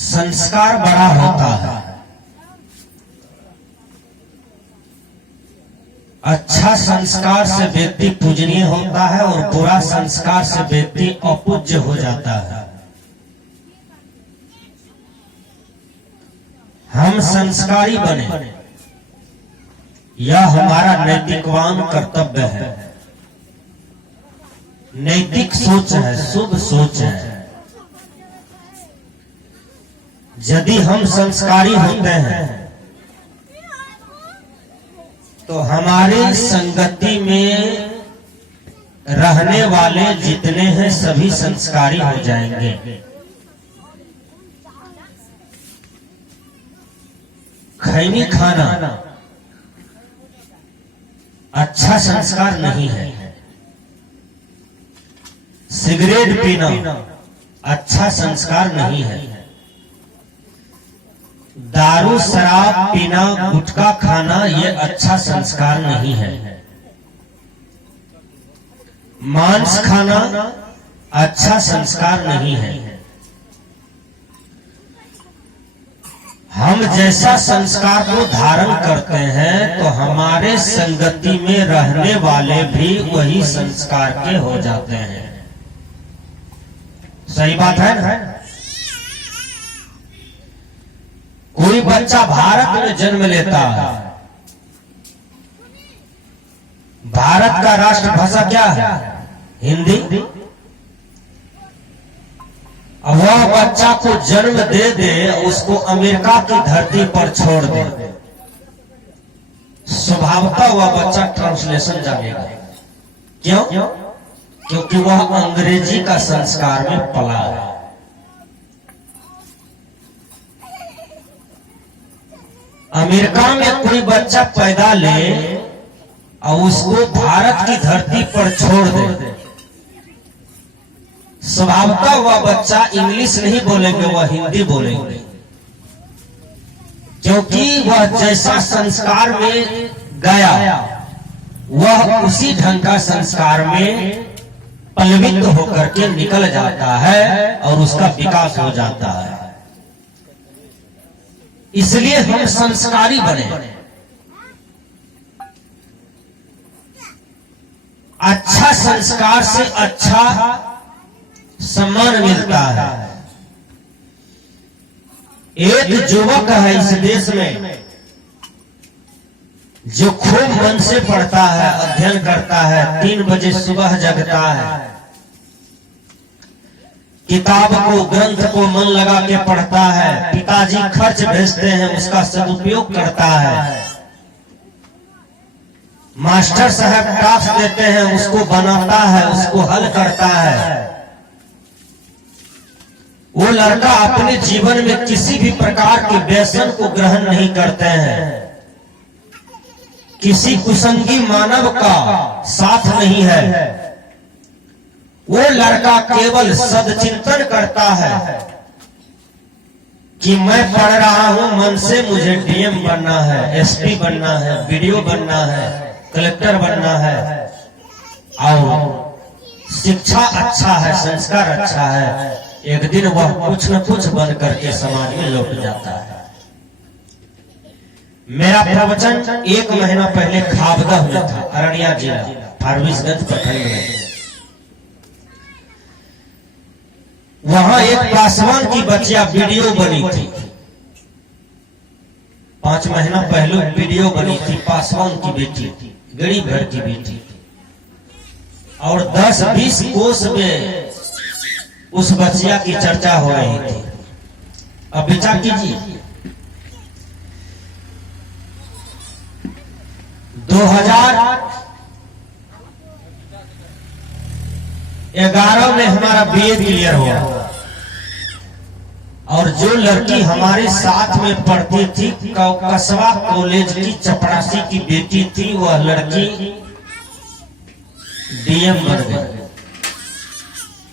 संस्कार बड़ा होता है। अच्छा संस्कार से व्यक्ति पूजनीय होता है और बुरा संस्कार से व्यक्ति अपूज्य हो जाता है। हम संस्कारी बने, यह हमारा नैतिकवान कर्तव्य है। नैतिक सोच है, शुभ सोच है। यदि हम संस्कारी होते हैं तो हमारी संगति में रहने वाले जितने हैं सभी संस्कारी हो जाएंगे। खैनी खाना अच्छा संस्कार नहीं है। सिगरेट पीना अच्छा संस्कार नहीं है। दारू शराब पीना, गुटखा खाना ये अच्छा संस्कार नहीं है। मांस खाना अच्छा संस्कार नहीं है। हम जैसा संस्कार को धारण करते हैं तो हमारे संगति में रहने वाले भी वही संस्कार के हो जाते हैं। सही बात है ना? कोई बच्चा भारत में जन्म लेता है, भारत का राष्ट्रभाषा क्या है? हिंदी। वह बच्चा को जन्म दे दे, उसको अमेरिका की धरती पर छोड़ दे, स्वभावतः वह बच्चा ट्रांसलेशन जानेगा। क्यों? क्योंकि वह अंग्रेजी का संस्कार में पला है। अमेरिका में कोई बच्चा पैदा ले और उसको भारत की धरती पर छोड़ दे, स्वभावतः वह बच्चा इंग्लिश नहीं बोलेंगे, वह हिंदी बोलेंगे। क्योंकि वह जैसा संस्कार में गया वह उसी ढंग का संस्कार में पल्लवित होकर के निकल जाता है और उसका विकास हो जाता है। इसलिए हम संस्कारी बने। अच्छा संस्कार से अच्छा सम्मान मिलता है। एक युवक है इस देश में जो खूब मन से पढ़ता है, अध्ययन करता है, 3 बजे सुबह जगता है, किताब को, ग्रंथ को मन लगा के पढ़ता है, पिताजी खर्च भेजते हैं उसका सदुपयोग करता है, मास्टर साहब टास्क देते हैं उसको बनाता है, उसको हल करता है। वो लड़का अपने जीवन में किसी भी प्रकार के व्यसन को ग्रहण नहीं करते हैं, किसी कुसंगी मानव का साथ नहीं है। वो लड़का केवल सदचिंतन करता है कि मैं पढ़ रहा हूं मन से, मुझे डीएम बनना है, एसपी बनना है, बीडीओ बनना है, कलेक्टर बनना है, और शिक्षा अच्छा है, संस्कार अच्छा है। एक दिन वह कुछ न कुछ बन करके समाज में लौट जाता है। मेरा प्रवचन 1 महीना पहले खाबदा में था, अररिया जिला, फारबिसगंज प्रखंड में। वहां एक पासवान की बच्चिया वीडियो बनी थी, 5 महीना पहले वीडियो बनी थी। पासवान की बेटी थी, गरीब घर की बेटी थी, और 10-20 कोस में उस बच्चिया की चर्चा हो रही थी। अब विचार कीजिए, 2011 में हमारा बीए क्लियर हुआ, और जो लड़की हमारे साथ में पढ़ती थी, कस्बा कॉलेज की चपरासी की बेटी थी, वह लड़की डीएम बन गई।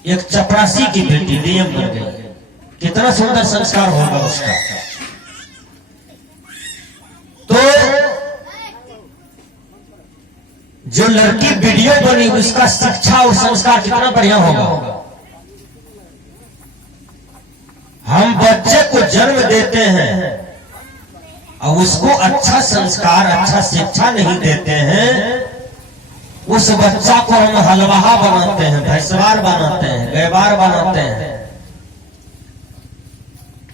एक चपरासी की बेटी डीएम बन गई। कितना सुंदर संस्कार होगा उसका। तो जो लड़की वीडियो बनी उसका शिक्षा और संस्कार कितना बढ़िया होगा। हम बच्चे को जन्म देते हैं और उसको अच्छा संस्कार, अच्छा शिक्षा नहीं देते हैं, उस बच्चा को हम हलवाहा बनाते हैं, भैंसवार बनाते हैं, गैवार बनाते हैं,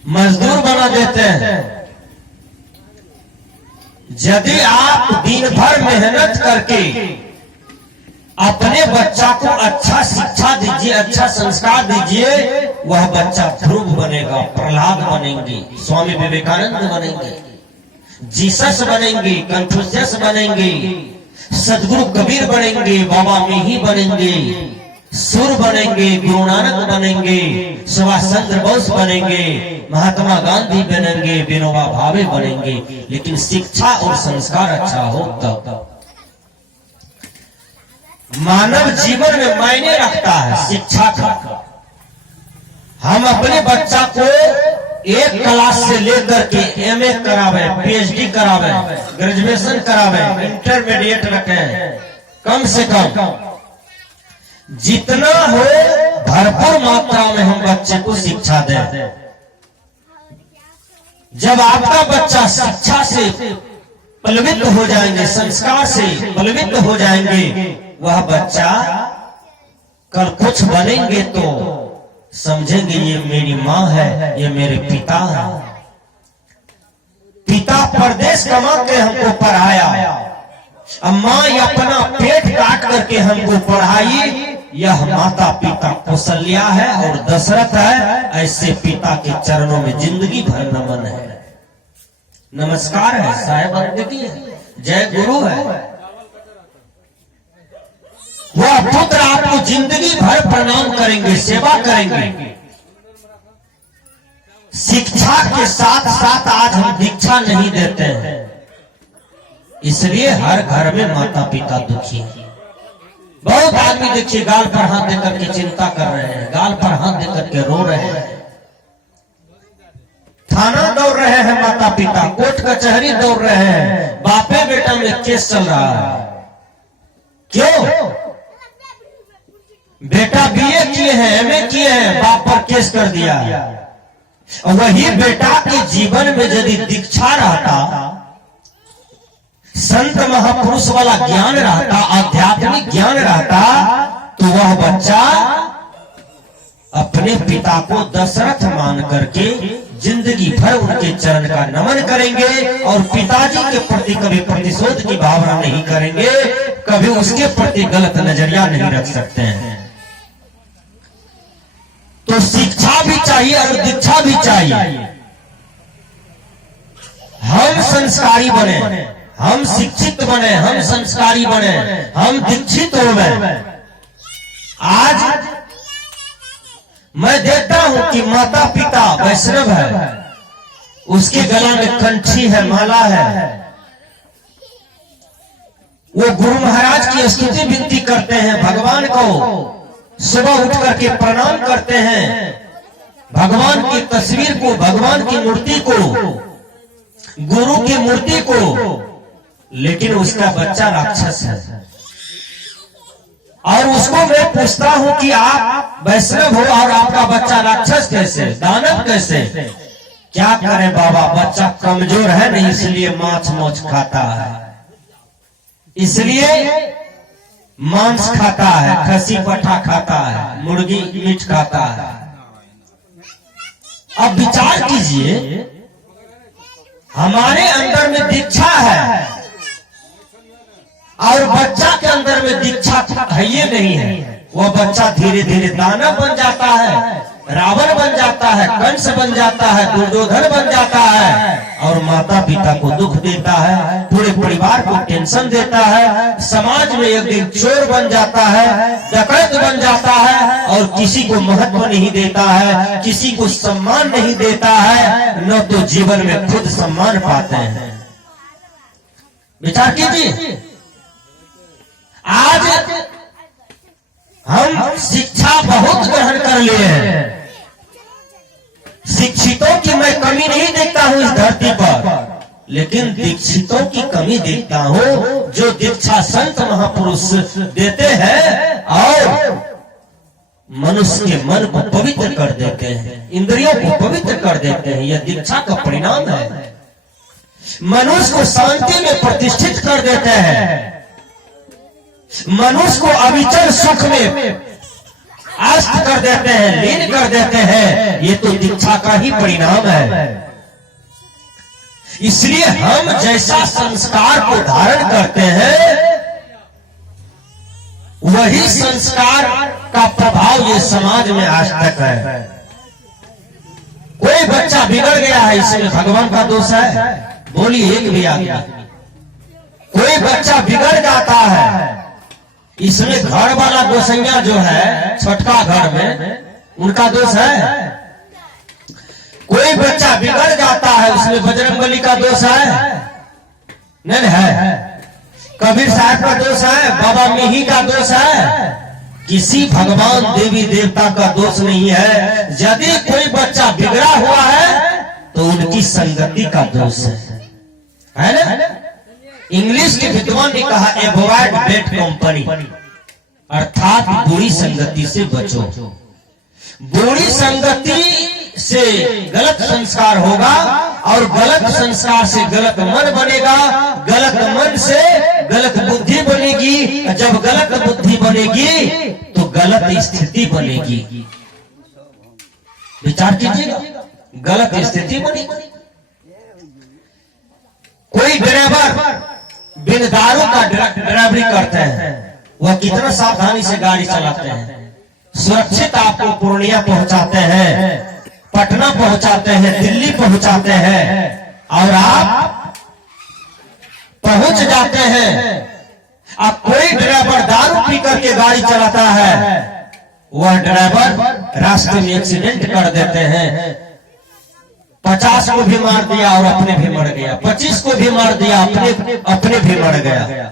मजदूर बना देते हैं। यदि आप दिन भर मेहनत करके अपने बच्चा को अच्छा शिक्षा दीजिए, अच्छा संस्कार दीजिए, वह बच्चा ध्रुव बनेगा, प्रहलाद बनेंगे, स्वामी विवेकानंद बनेंगे, जीसस बनेंगे, कन्फ्यूशियस बनेंगे, सदगुरु कबीर बनेंगे, बाबा मेही बनेंगे, सुर बनेंगे, गुरु नानक बनेंगे, सुभाष चंद्र बोस बनेंगे, महात्मा गांधी बनेंगे, विनोबा भावे बनेंगे। लेकिन शिक्षा और संस्कार अच्छा हो तब। मानव जीवन में मायने रखता है शिक्षा का। हम अपने बच्चा को एक क्लास से लेकर के एमए करावे, पीएचडी करावे, ग्रेजुएशन करावे, इंटरमीडिएट रखें, कम से कम जितना हो भरपूर मात्रा में हम बच्चे को शिक्षा दें। जब आपका बच्चा शिक्षा से पलवित हो जाएंगे, संस्कार से पलवित हो जाएंगे, वह बच्चा कल कुछ बनेंगे तो समझेंगे ये मेरी माँ है, ये मेरे पिता है। पिता परदेश कमा के हमको पढ़ाया, अब माँ अपना पेट काट करके हमको पढ़ाई। यह माता पिता कौशल्या है और दशरथ है। ऐसे पिता के चरणों में जिंदगी भर नमन है, नमस्कार है, साहेब बंदगी है, जय गुरु है। वह पुत्र आपको जिंदगी भर प्रणाम करेंगे, सेवा करेंगे। शिक्षा के साथ साथ आज हम दीक्षा नहीं देते हैं, इसलिए हर घर में माता पिता दुखी है। बहुत आदमी देखिए गाल पर हाथ देकर के चिंता कर रहे हैं, गाल पर हाथ देकर के रो रहे हैं, थाना दौड़ रहे हैं माता पिता, कोर्ट कचहरी दौड़ रहे हैं, बापे बेटा में केस चल रहा है। क्यों? बेटा बीए किए हैं, एमए किए हैं, बाप पर केस कर दिया। वही बेटा के जीवन में यदि दीक्षा रहता, संत महापुरुष वाला ज्ञान रहता, आध्यात्मिक ज्ञान रहता, तो वह बच्चा अपने पिता को दशरथ मान करके जिंदगी भर उनके चरण का नमन करेंगे और पिताजी के प्रति कभी प्रतिशोध की भावना नहीं करेंगे, कभी उसके प्रति गलत नजरिया नहीं रख सकते हैं। तो शिक्षा भी चाहिए और दीक्षा भी चाहिए। हम संस्कारी बने, हम शिक्षित बने, हम संस्कारी बने, हम दीक्षित हो गए। आज मैं देखता हूं कि माता पिता वैष्णव है, उसके गला में कंठी है, माला है, वो गुरु महाराज की स्तुति विनती करते हैं, भगवान को सुबह उठ करके प्रणाम करते हैं, भगवान की तस्वीर को, भगवान की मूर्ति को, गुरु की मूर्ति को। लेकिन उसका बच्चा राक्षस है और उसको मैं पूछता हूं कि आप वैष्णव हो और आपका बच्चा राक्षस कैसे, दानव कैसे? क्या करें बाबा, बच्चा कमजोर है नहीं, इसलिए मांस मोच खाता है, इसलिए मांस खाता है, खसी पठा खाता है, मुर्गी मीट खाता है। अब विचार कीजिए, हमारे अंदर में दीक्षा है और बच्चा के अंदर में दीक्षा है ये नहीं है। वो बच्चा धीरे धीरे दानव बन जाता है, रावण बन जाता है, कंस बन जाता है, दुर्योधन बन जाता है और माता पिता को दुख देता है, पूरे परिवार को टेंशन देता है, समाज में एक दिन चोर बन जाता है, डकैत बन जाता है और किसी को महत्व नहीं देता है, किसी को सम्मान नहीं देता है, न तो जीवन में खुद सम्मान पाते हैं। विचार कीजिए, आज हम शिक्षा बहुत ग्रहण कर लिए हैं, शिक्षितों की मैं कमी नहीं देखता हूं इस धरती पर, लेकिन दीक्षितों की कमी देखता हूं, जो दीक्षा संत महापुरुष देते हैं और मनुष्य के मन को पवित्र कर देते हैं, इंद्रियों को पवित्र कर देते हैं। यह दीक्षा का परिणाम है। मनुष्य को शांति में प्रतिष्ठित कर देते हैं, मनुष्य को अविचल सुख में आस्थ कर देते हैं, लीन कर देते हैं। ये तो दीक्षा का ही परिणाम है। इसलिए हम जैसा संस्कार को धारण करते हैं, वही संस्कार का प्रभाव ये समाज में आज तक है। कोई बच्चा बिगड़ गया है, इसमें भगवान का दोष है? बोलिए एक भी आदमी। कोई बच्चा बिगड़ जाता है, इसमें घर वाला गोसैया जो है छठका घर में, उनका दोष है? कोई बच्चा बिगड़ जाता है, उसमें बजरंगबली का दोष है? नहीं है। कबीर साहब का दोष है? बाबा मिही का दोष है? किसी भगवान देवी देवता का दोष नहीं है। यदि कोई बच्चा बिगड़ा हुआ है तो उनकी संगति का दोष है ना? इंग्लिश के विद्वान ने कहा अवॉइड बैड कंपनी, अर्थात बुरी संगति से बचो। बुरी संगति से गलत संस्कार होगा और गलत संस्कार से गलत मन बनेगा, गलत मन से गलत बुद्धि बनेगी। जब गलत बुद्धि बनेगी तो गलत स्थिति बनेगी। विचार कीजिएगा, गलत स्थिति बनेगी। कोई ड्राइवर बिन दारू का ड्राइवरी करते हैं, वह कितना सावधानी से गाड़ी चलाते हैं, सुरक्षित आपको पूर्णिया पहुंचाते हैं, पटना पहुंचाते हैं, दिल्ली पहुंचाते हैं, और आप पहुंच जाते हैं। अब कोई ड्राइवर दारू पी करके गाड़ी चलाता है, वह ड्राइवर रास्ते में एक्सीडेंट कर देते हैं। 50 को भी मार दिया और अपने भी मर गया, 25 को भी मार दिया, अपने भी मर गया।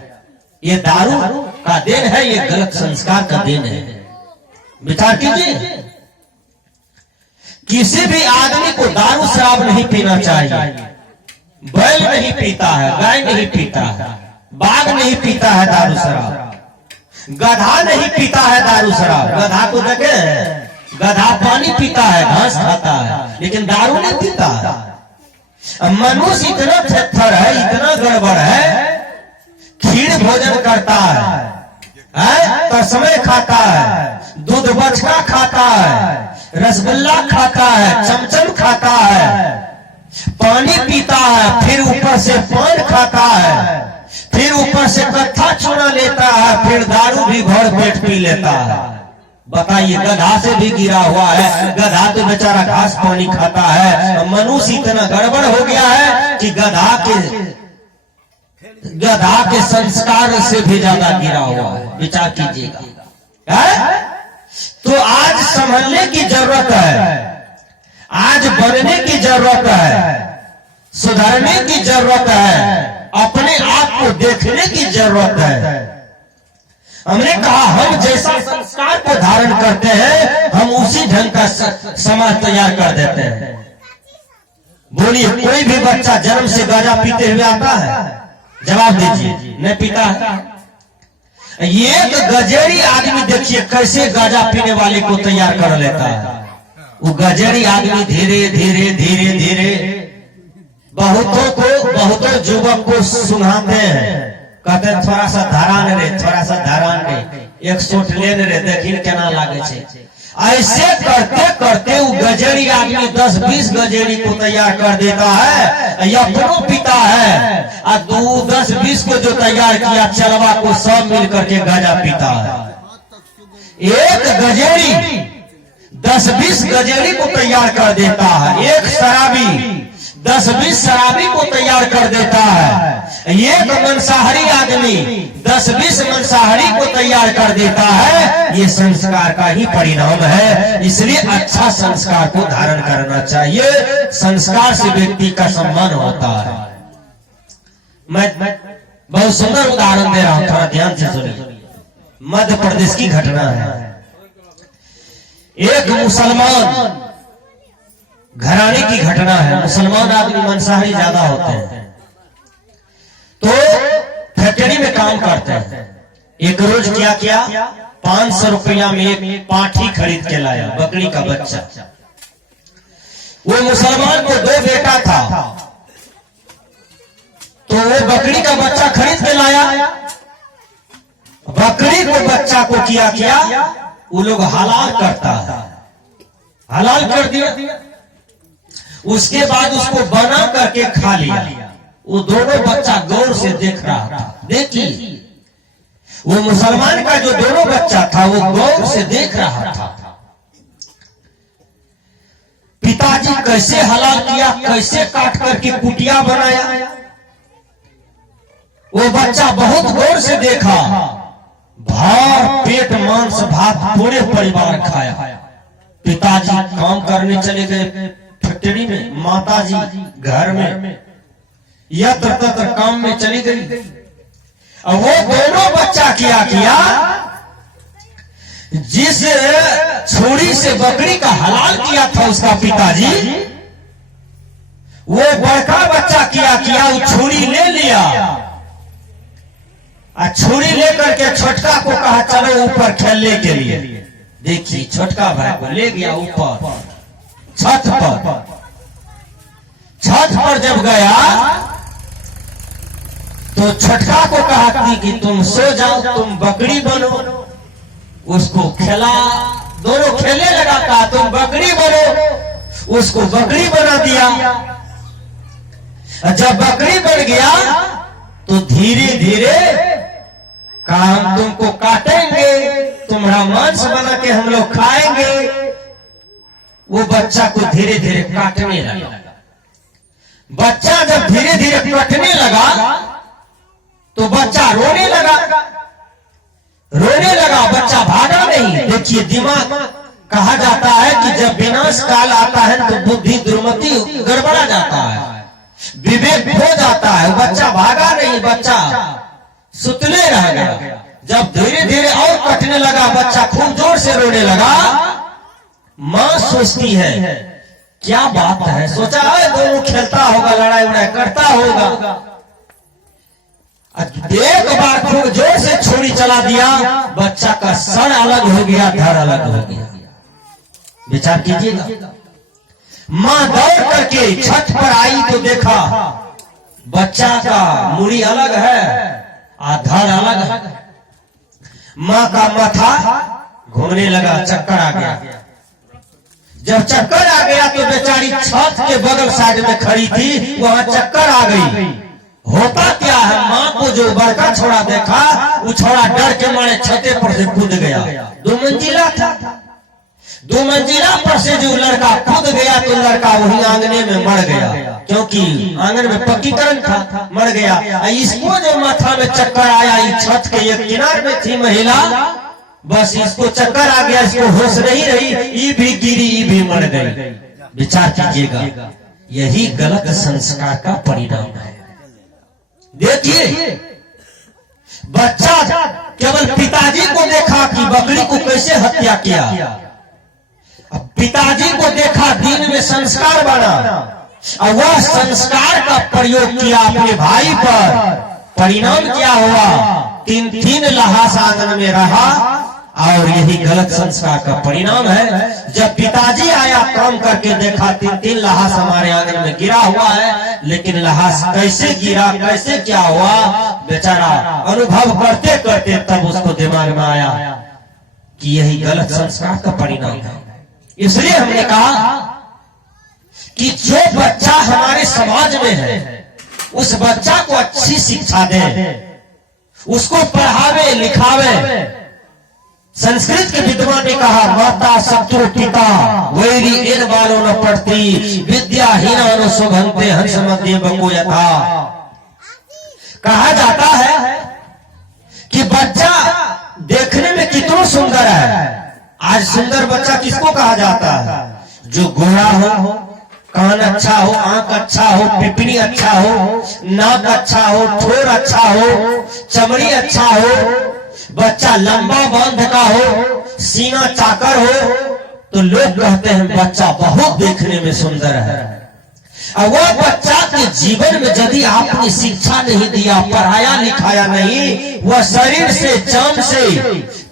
ये दारू का देन है, ये गलत संस्कार का देन है। विचार कीजिए, किसी भी आदमी को दारू शराब नहीं पीना चाहिए। बैल नहीं पीता है, गाय नहीं पीता है, बाघ नहीं पीता है दारू शराब, गधा नहीं पीता है दारू शराब। गधा को देखे, गधा पानी पीता है, घास खाता है, लेकिन दारू नहीं पीता है। मनुष्य इतना थेथर है, इतना गड़बड़ है, खीर भोजन करता है, तस्मै खाता है, दूध बचका खाता है, रसगुल्ला खाता है, चमचम खाता है, पानी पीता है, फिर ऊपर से पान खाता है, फिर ऊपर से कत्था चूना लेता है, फिर दारू भी भर पेट पी लेता है। बताइए, गधा से भी गिरा हुआ है। गधा तो बेचारा घास पानी खाता है। मनुष्य इतना गड़बड़ हो गया है कि गधा के संस्कार से भी ज्यादा गिरा हुआ है। विचार कीजिएगा। तो आज संभलने की जरूरत है, आज बनने की जरूरत है, सुधरने की जरूरत है, अपने आप को देखने की जरूरत है। हमने कहा हम जैसा संस्कार को धारण करते हैं, हम उसी ढंग का समाज तैयार कर देते हैं। बोलिए, कोई भी बच्चा जन्म से गांजा पीते हुए आता है? जवाब दीजिए, नहीं पीता है। एक गजेड़ी आदमी देखिए कैसे गांजा पीने वाले को तैयार कर लेता है। वो गजेड़ी आदमी धीरे धीरे धीरे धीरे बहुतों युवक को सुनाते हैं, कहते हैं थोड़ा सा धारान रे, थोड़ा सा धारान रे, एक सोट लेने रे, देखिए केना लागे छे। ऐसे करते करते वो गजेड़ी आदमी 10-20 गजेड़ी को तैयार कर देता है, या अपनो पीता है, और 10-20 को जो तैयार किया चलवा को सब मिल करके गांजा पीता है। एक गजेड़ी 10-20 गजेड़ी को तैयार कर देता है, एक शराबी 10-20 शराबी को तैयार कर देता है, एक मांसाहारी आदमी 10-20 मांसाहारी को तैयार कर देता है। ये संस्कार का ही परिणाम है। इसलिए अच्छा संस्कार को धारण करना चाहिए। संस्कार से व्यक्ति का सम्मान होता है। मैं बहुत सुंदर उदाहरण दे रहा हूं, थोड़ा ध्यान से सुनिए। मध्य प्रदेश की घटना है। एक मुसलमान घराने की घटना है। मुसलमान आदमी मांसाहारी ज्यादा होते हैं, तो फैक्ट्री में काम करते हैं। एक रोज क्या किया, 500 रुपया में एक पाठी खरीद के लाया, बकरी का बच्चा। वो मुसलमान को 2 बेटा था, तो वो बकरी का बच्चा खरीद के लाया। बकरी को बच्चा को किया वो लोग हलाल करता है, हलाल कर दिया। उसके बाद उसको बना करके खा लिया। वो दोनों बच्चा गौर से देख रहा था। देखिए, वो मुसलमान का जो दोनों बच्चा था वो गौर से देख रहा था। पिताजी कैसे हलाल किया, कैसे काट करके कुटिया बनाया। वो बच्चा बहुत गौर से देखा। भार पेट मांस भात पूरे परिवार खाया। पिताजी काम करने चले गए फैक्ट्री में, माताजी घर में, यत्र तत्र काम में चली गई। और वो दोनों बच्चा किया जिस छुरी से बकरी का हलाल किया था उसका पिताजी, वो बड़का बच्चा किया वो छुरी ले लिया। और छुरी लेकर के छोटका को कहा चलो ऊपर खेलने के लिए। देखिए, छोटका भाई को ले गया ऊपर छत पर। छत पर जब गया तो छोटका को कहा कि तुम सो जाओ, तुम बकरी बनो। उसको खेला, दोनों खेलने लगा। कहा तुम बकरी बनो, उसको बकरी बना दिया। जब बकरी बन गया तो धीरे धीरे कहा हम तुमको काटेंगे, तुम्हारा मांस बना के हम लोग खाएंगे। वो बच्चा को धीरे धीरे काटने लगा। बच्चा जब धीरे धीरे कटने लगा तो बच्चा रोने लगा। बच्चा भागा नहीं। देखिए, दिमाग कहा जाता है कि जब विनाश काल आता है तो बुद्धि दुर्मति गड़बड़ा जाता है, विवेक खो जाता है। बच्चा भागा नहीं, बच्चा सुतले रह गया। जब धीरे धीरे और कटने लगा, बच्चा खूब जोर से रोने लगा। मां सोचती है क्या बात है, सोचा है दोनों खेलता होगा, लड़ाई उड़ाई करता होगा। एक बार खूब जोर से छुरी चला दिया, बच्चा का सर अलग हो गया, धड़ अलग हो गया। विचार कीजिएगा। मां दौड़ करके छत पर आई तो देखा बच्चा का मुड़ी अलग है, धड़ अलग है। मां का माथा घूमने लगा, चक्कर आ गया। जब चक्कर आ गया तो बेचारी छत के बगल साइड में खड़ी थी, वहां चक्कर आ गई। होता क्या है, मां को जो बड़का छोड़ा देखा, वो छोड़ा डर के मारे छते पर से कूद गया। 2 मंजिला था, 2 मंजिला पर से जो लड़का कूद गया तो लड़का वही आंगने में मर गया, क्योंकि आंगन में पक्कीकरण था, मर गया। इसको जो माथा में चक्कर आया, इस छत के एक किनारे में थी महिला, बस इसको चक्कर आ गया, इसको होश नहीं रही, ये भी गिरी, ये भी मर गई। विचार कीजिएगा, यही गलत संस्कार का परिणाम है। देखिए, बच्चा केवल पिताजी को देखा कि बकरी को कैसे हत्या किया, अब पिताजी को देखा, दिन में संस्कार बना और वह संस्कार का प्रयोग किया अपने भाई पर। परिणाम क्या हुआ, 3 लहास आंगन में रहा, और यही गलत संस्कार का परिणाम है। जब पिताजी आया, काम करके देखा 3 लहास हमारे आंगन में गिरा हुआ है, लेकिन लहास कैसे गिरा, कैसे क्या हुआ, बेचारा अनुभव करते करते तब उसको दिमाग में आया कि यही गलत संस्कार का परिणाम है। इसलिए हमने कहा कि जो बच्चा हमारे समाज में है, उस बच्चा को अच्छी शिक्षा दे, उसको पढ़ावे लिखावे। संस्कृत के विद्वान ने कहा, माता शत्रु पिता वैरी इन बालों न पढ़ती, विद्याहीना न शोभन्ते हंस मध्य बको यथा। कहा जाता है कि बच्चा देखने में कितना सुंदर है। आज सुंदर बच्चा किसको कहा जाता है, जो गोरा हो, कान अच्छा हो, आंख अच्छा हो, पिपनी अच्छा हो, नाक अच्छा हो, ठोर अच्छा हो, चमड़ी अच्छा हो, बच्चा लंबा बांध का हो, सीना चाकर हो, तो लोग कहते हैं बच्चा बहुत देखने में सुंदर है। और वह बच्चा के जीवन में यदि आपने शिक्षा नहीं दिया, पढ़ाया लिखाया नहीं, वह शरीर से, जान से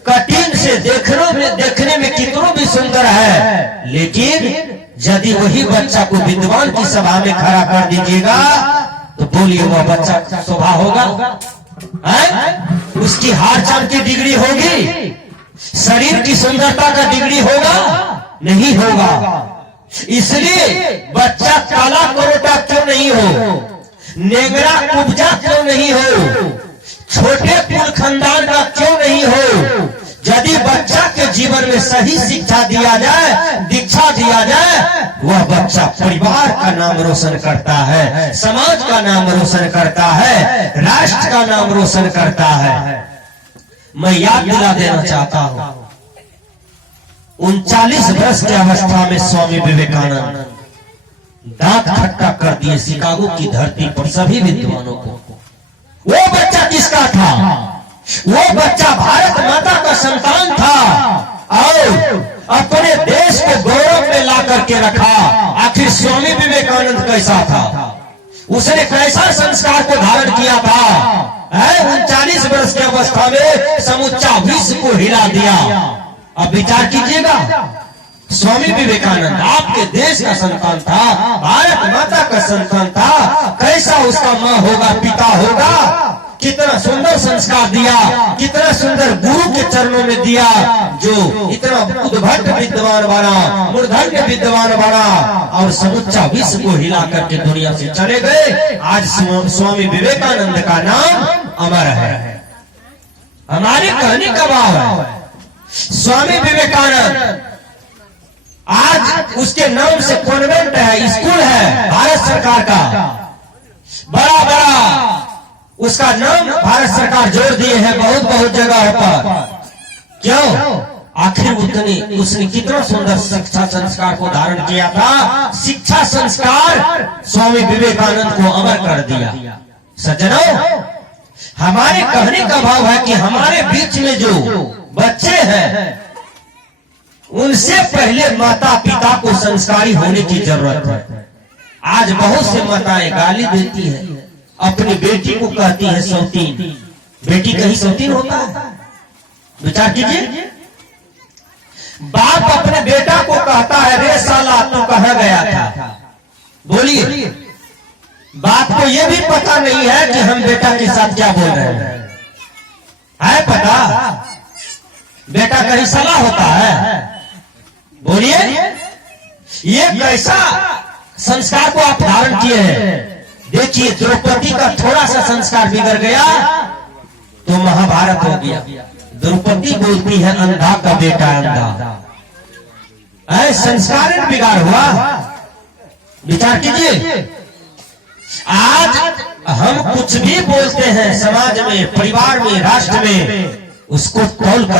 कठिन से देखने में कितनों भी सुंदर है, लेकिन यदि वही बच्चा को विद्वान की सभा में खड़ा कर दीजिएगा तो बोलिए वह बच्चा शोभा होगा? उसकी हार चाल की डिग्री होगी? शरीर की सुंदरता का डिग्री होगा? नहीं होगा। इसलिए बच्चा काला करोटा क्यों नहीं हो, नेगरा कुब्जा क्यों नहीं हो, छोटे कुल खानदान का क्यों नहीं हो, यदि बच्चा के जीवन में सही शिक्षा दिया जाए, दीक्षा दिया जाए, वह बच्चा परिवार का नाम रोशन करता है, समाज का नाम रोशन करता है, राष्ट्र का नाम रोशन करता है। मैं याद दिला देना चाहता हूं, 39 वर्ष की अवस्था में स्वामी विवेकानंद दांत खट्टा कर दिए शिकागो की धरती पर सभी विद्वानों को। वो बच्चा किसका था? वो बच्चा भारत माता का संतान था और अपने देश को गौरव में ला करके रखा। आखिर स्वामी विवेकानंद कैसा था? उसने कैसा संस्कार को धारण किया था? 39 वर्ष की अवस्था में समूचा विश्व को हिला दिया। अब विचार कीजिएगा, स्वामी विवेकानंद आपके देश का संतान था, भारत माता का संतान था, कैसा उसका माँ होगा, पिता होगा, कितना सुंदर संस्कार दिया, कितना सुंदर गुरु के चरणों में दिया, जो इतना उद्भट विद्वान बना, मूर्धन्य विद्वान बना और समुच्चा विश्व को हिला करके दुनिया से चले गए। आज स्वामी विवेकानंद का नाम अमर है। हमारे कहने का भाव है, स्वामी विवेकानंद आज उसके नाम से कॉन्वेंट है, स्कूल है भारत सरकार का, बड़ा बड़ा उसका नाम भारत सरकार जोड़ दिए हैं बहुत बहुत जगह पर। क्यों? आखिर उसने कितना सुंदर शिक्षा संस्कार को धारण किया था। शिक्षा संस्कार स्वामी विवेकानंद को अमर कर दिया। सज्जनों, हमारे कहने का भाव है कि हमारे बीच में जो बच्चे हैं उनसे पहले माता पिता को संस्कारी होने की जरूरत है। आज बहुत से माताएं गाली देती हैं, अपनी बेटी को कहती है सौतीन। बेटी कहीं सौतीन होता है? विचार कीजिए। बाप अपने बेटा को कहता है, रे साला तू कहाँ गया था? बोलिए, बाप को यह भी पता नहीं है कि हम बेटा के साथ क्या बोल रहे हैं। है पता? बेटा कहीं साला होता है? बोलिए, ये कैसा संस्कार को आप धारण किए हैं? देखिए, द्रौपदी का थोड़ा सा संस्कार बिगड़ गया तो महाभारत हो गया। द्रौपदी बोलती है अंधा का बेटा अंधा। संस्कार बिगाड़ हुआ। विचार कीजिए, आज हम कुछ भी बोलते हैं समाज में, परिवार में, राष्ट्र में, उसको तौल कर